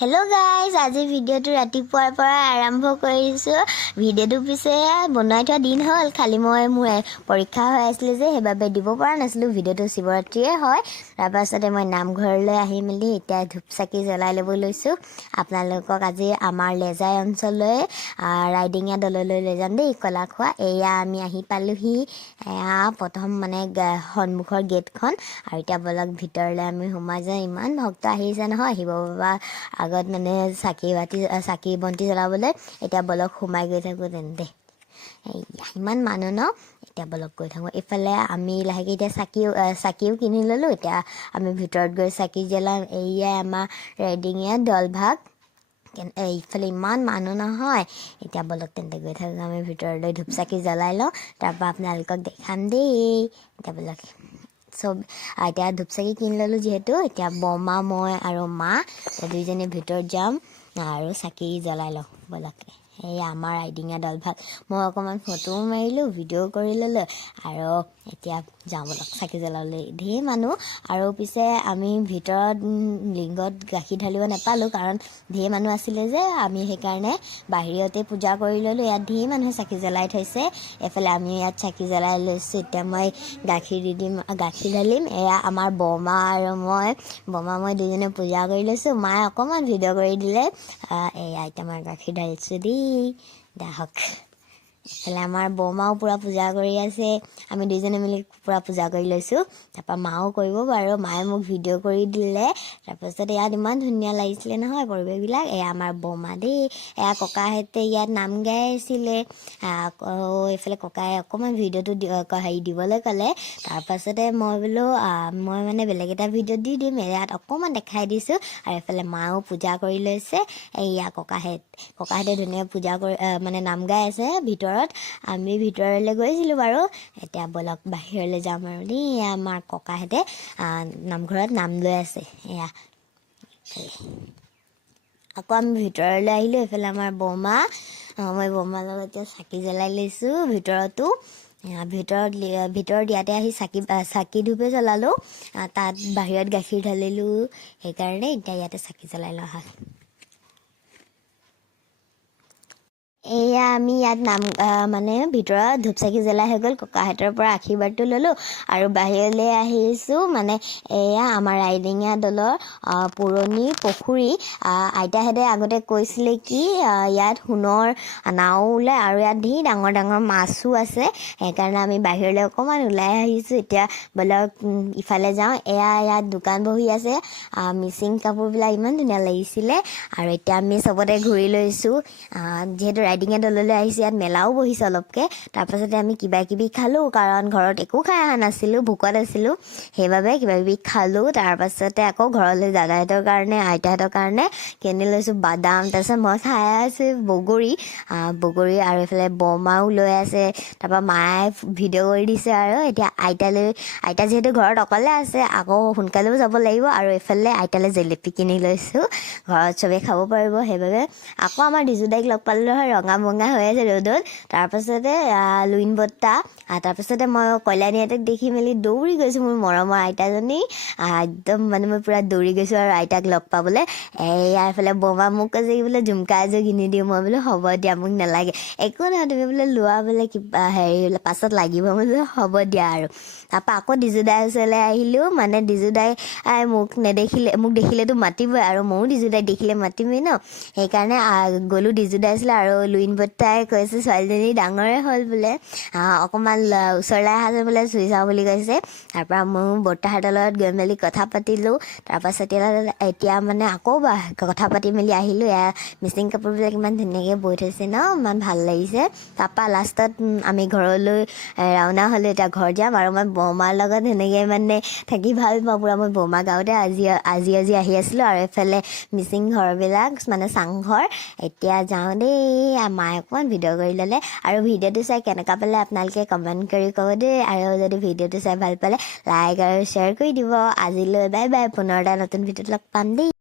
Hello guys, আজি ভিডিঅ'টো ৰাতিপুৱাৰ পৰা আৰম্ভ কৰিছো। ভিডিঅ'টো পিছে বনাই থোৱা দিন হ'ল, খালি মোৰ পৰীক্ষা হৈ আছিল যে সেইবাবে দিব পৰা নাছিলো। ভিডিঅ'টো শিৱৰাত্ৰিয়ে হয়। তাৰ পাছতে মই নামঘৰলৈ আহি মেলি এতিয়া ধূপ চাকি জ্বলাই ল'ব লৈছো। আপোনালোকক আজি আমাৰ লেজাই অঞ্চললৈ ৰাইডিঙীয়া দললৈ লৈ যাম দেই, কলাখোৱা। এয়া আমি আহি পালোহি। এয়া প্ৰথম সন্মুখৰ গেটখন, আৰু এতিয়া বলক ভিতৰলৈ আমি সোমাই যাওঁ। ইমান ভক্ত আহিছে নহয়, শিৱ বাবা আগত চাকি বন্তি জ্বলাবলৈ। এতিয়া বলক সোমাই গৈ থাকোঁ তেন্তে। ইমান মানুহ ন, এতিয়া বলক গৈ থাকোঁ। এইফালে আমি লাহেকৈ এতিয়া চাকিও কিনি ল'লোঁ। এতিয়া আমি ভিতৰত গৈ চাকি জ্বলাম। এয়াই আমাৰ ৰাইডিঙীয়া দলভাগ। এইফালে ইমান মানুহ নহয়। এতিয়া বলক তেন্তে গৈ থাকোঁ আমি ভিতৰলৈ, ধূপ চাকি জ্বলাই লওঁ। তাৰপৰা আপোনালোকক দেখাম দেই। এতিয়া বলক এতিয়া ধূপ চাকি কিনি ল'লোঁ যিহেতু, এতিয়া বৰমা, মই আৰু মা দুইজনী ভিতৰত যাম আৰু চাকি জ্বলাই লওঁ বলক। এই আমাৰ ৰাইডিঙীয়া দলভাগ। মই অকণমান ফটোও মাৰিলোঁ, ভিডিঅ' কৰি ল'লোঁ। আৰু এতিয়া যাওঁ বলক চাকি জ্বলাবলৈ। ঢেৰ মানুহ। আৰু পিছে আমি ভিতৰত লিংগত গাখীৰ ঢালিব নাপালোঁ, কাৰণ ঢেৰ মানুহ আছিলে যে। আমি সেইকাৰণে বাহিৰতে পূজা কৰি ল'লোঁ। ইয়াত ঢেৰ মানুহে চাকি জ্বলাই থৈছে। এইফালে আমি ইয়াত চাকি জ্বলাই লৈছোঁ। এতিয়া মই গাখীৰ ঢালিম। এয়া আমাৰ বৰমা আৰু মই দুজনে পূজা কৰি লৈছোঁ। মায়ে অকণমান ভিডিঅ' কৰি দিলে। এয়া এতিয়া মই গাখীৰ ঢালিছোঁ দেই, দাহক। এইফালে আমাৰ বৰমাও পূৰা পূজা কৰি আছে। আমি দুইজনে মিলি পূৰা পূজা কৰি লৈছোঁ। তাৰপৰা মাও কৰিব বাৰু, মায়ে মোক ভিডিঅ' কৰি দিলে। তাৰপাছত ইয়াত ইমান ধুনীয়া লাগিছিলে নহয় পৰিৱেশবিলাক। এয়া আমাৰ বৰমা দেই। এয়া ককাহঁতে ইয়াত নাম গাই আছিলে। এইফালে ককাই অকণমান ভিডিঅ'টো দিবলৈ ক'লে। তাৰপাছতে মই বোলো মই বেলেগ এটা ভিডিঅ'ত দি দিম, ইয়াত অকণমান দেখাই দিছোঁ। আৰু এইফালে মাও পূজা কৰি লৈছে। এয়া ককাহঁতে ধুনীয়া পূজা কৰি নাম গাই আছে ভিতৰত। আমি ভিতৰলৈ গৈছিলোঁ বাৰু। এতিয়া বলক বাহিৰলৈ যাম আৰু দেই। এয়া আমাৰ ককাহঁতে নামঘৰত নাম লৈ আছে। এয়া আকৌ আমি ভিতৰলৈ আহিলোঁ। এইফালে আমাৰ বৰমা, মই বৰমাৰ লগত এতিয়া চাকি জ্বলাই লৈছোঁ ভিতৰতো। ভিতৰত ইয়াতে আহি চাকি ধূপে জ্বলালোঁ। তাত বাহিৰত গাখীৰ ঢালিলোঁ, সেইকাৰণে এতিয়া ইয়াতে চাকি জ্বলাই লোৱা হয়। এয়া আমি ইয়াত ভিতৰত ধূপ চাকি জ্বলাই হৈ গ'ল। ককাহঁতৰ পৰা আশীৰ্বাদটো ল'লোঁ আৰু বাহিৰলৈ আহিছোঁ। এয়া আমাৰ ৰাইডিঙীয়া দলৰ পুৰণি পুখুৰী। আইতাহঁতে আগতে কৈছিলে কি ইয়াত সোণৰ নাও ওলায় আৰু ইয়াত ঢেৰ ডাঙৰ ডাঙৰ মাছো আছে। সেইকাৰণে আমি বাহিৰলৈ অকণমান ওলাই আহিছোঁ। এতিয়া বলক ইফালে যাওঁ। ইয়াত দোকান বহি আছে। মিচিং কাপোৰবিলাক ইমান ধুনীয়া লাগিছিলে। আৰু এতিয়া আমি চবতে ঘূৰি লৈছোঁ। যিহেতু ৰাইডিঙীয়া দললৈ আহিছোঁ, ইয়াত মেলাও বহিছে অলপকৈ। তাৰপাছতে আমি কিবাকিবি খালোঁ, কাৰণ ঘৰত একো খাই অহা নাছিলোঁ, ভোকত আছিলোঁ। সেইবাবে কিবাকিবি খালোঁ। তাৰপাছতে আকৌ ঘৰলৈ দাদাহঁতৰ কাৰণে, আইতাহঁতৰ কাৰণে কিনি লৈছোঁ বাদাম। তাৰপিছত মই খাই আছোঁ বগৰী আৰু এইফালে বৰমাও লৈ আছে। তাৰপৰা মায়ে ভিডিঅ' কৰি দিছে। আৰু এতিয়া আইতা যিহেতু ঘৰত অকলে আছে, আকৌ সোনকালেও যাব লাগিব। আৰু এইফালে আইতালৈ জেলেপি কিনি লৈছোঁ, ঘৰত চবেই খাব পাৰিব। সেইবাবে আকৌ আমাৰ ডিজুদাইক লগ পালোঁ নহয়, ৰঙা বঙা হৈ আছে ৰ'দত। তাৰপাছতে লুইন বৰ্তা, তাৰপাছতে মই কল্যাণীহঁতক দেখি মেলি দৌৰি গৈছোঁ, মোৰ মৰমৰ আইতাজনী। একদম মই পূৰা দৌৰি গৈছোঁ আৰু আইতাক লগ পাবলৈ। ইয়াৰ ফালে বৰমা মোক কৈছে কি বোলে ঝুমকা এযোৰ কিনি দিওঁ। মই বোলো হ'ব দিয়া, মোক নালাগে। একো নহয়, তুমি বোলে লোৱা বোলে, কিবা পাছত লাগিব। মই বোলো হ'ব দিয়া আৰু। তাৰপৰা আকৌ ডিজুদাৰ ওচৰলৈ আহিলোঁ। ডিজুদাই মোক দেখিলেতো মাতিবই, আৰু ময়ো ডিজুদাইক দেখিলে মাতিমেই ন। সেইকাৰণে গ'লোঁ ডিজুদাই আছিলে। আৰু লুইন বৰ্তাই কৈছে ছোৱালীজনী ডাঙৰে হ'ল বোলে, অকণমান ওচৰলৈ আহাচোন বোলে, চুই চাওঁ বুলি কৈছে। তাৰপৰা ময়ো বৰ্তাহঁতৰ লগত গৈ মেলি কথা পাতিলোঁ। তাৰপাছত এতিয়া আকৌ কথা পাতি মেলি আহিলোঁ। এয়া মিচিং কাপোৰবিলাক ইমান ধুনীয়াকৈ বৈ থৈছে ন, ইমান ভাল লাগিছে। তাৰপৰা লাষ্টত আমি ঘৰলৈ ৰাওনা হ'লোঁ। এতিয়া ঘৰ যাম। আৰু মই বৰমাৰ লগত সেনেকৈ থাকি ভাল পাওঁ পূৰা। মই বৰমা গাঁৱতে আজি আহি আছিলোঁ। আৰু এইফালে মিচিং ঘৰবিলাক চাংঘৰ। এতিয়া যাওঁ দেই। মায়ে অকণমান ভিডিঅ' কৰি ল'লে। আৰু ভিডিঅ'টো চাই কেনেকুৱা পালে আপোনালোকে কমেণ্ট কৰি ক'ব দেই। আৰু যদি ভিডিঅ'টো চাই ভাল পালে লাইক আৰু শ্বেয়াৰ কৰি দিব। আজিলৈ বাই বাই। পুনৰ এটা নতুন ভিডিঅ'ত লগ পাম দেই।